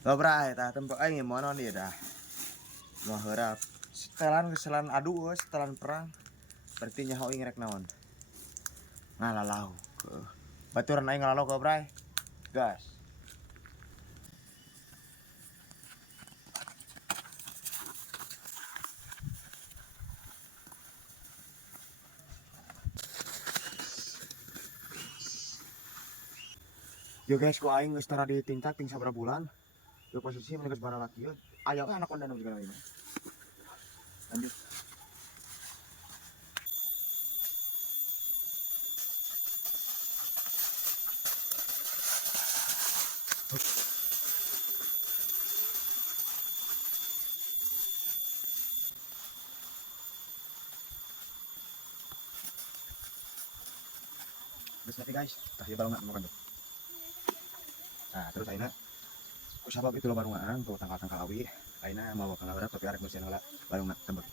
Dobra eta tempat aing monon dia dah. Mau harap setelan adu setelan perang. Berarti nyaho aing rek naon? Ngalalau. Baturan aing ngalalau ke bray. Gas. Yo guys, ku aing geus tara di tingkat ting sabaraha bulan. Yo posisi mun geus baralaki ieu. Aya we anak kondana juga lain. Lanjut. Terus nanti guys, tah ieu balongan makan tuh. Nah, terus ayeuna ku sabab itu lo balongan tuh tangkal-tangkal awi. Ayeuna mau ka ngabarap tapi arek bersihan heula balongan tembak.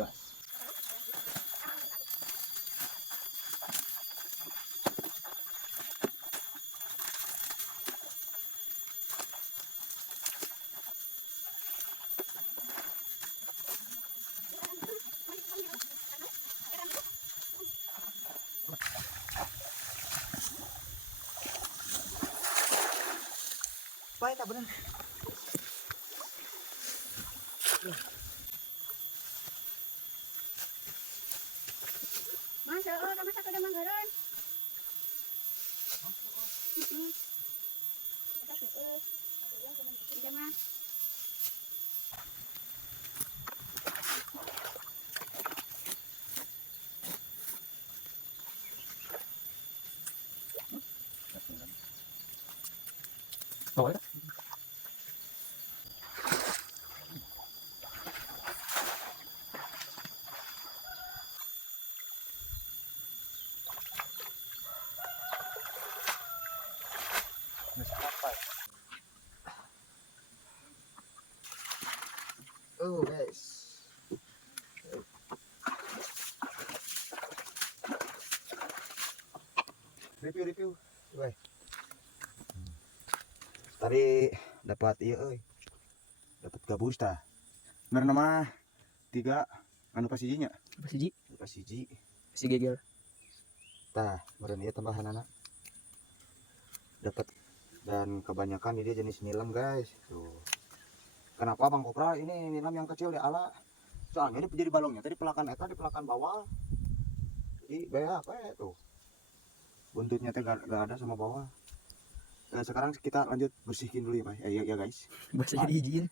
Gas. Baik tak bener. Masa, masa kada manggaran. Bawa ya. Oh guys. Review. Woi. Tadi dapat iya euy. Dapat gabus tah. Bener nama 3 anu pasijinya. Pasiji, Pasiji. si gegel. Tah, meureun ieu tambahanana. Dapat dan kebanyakan ini jenis nilam guys. Tuh. Kenapa Bang Kopra ini nilam yang kecil di ala? Soalnya ini jadi balongnya tadi pelakan eta di pelakan bawah. Jadi apa ya tuh? Buntutnya teh gak ada sama bawah. Nah, sekarang kita lanjut bersihin dulu ya, Pak. Ya guys. Bahasa jadi izin.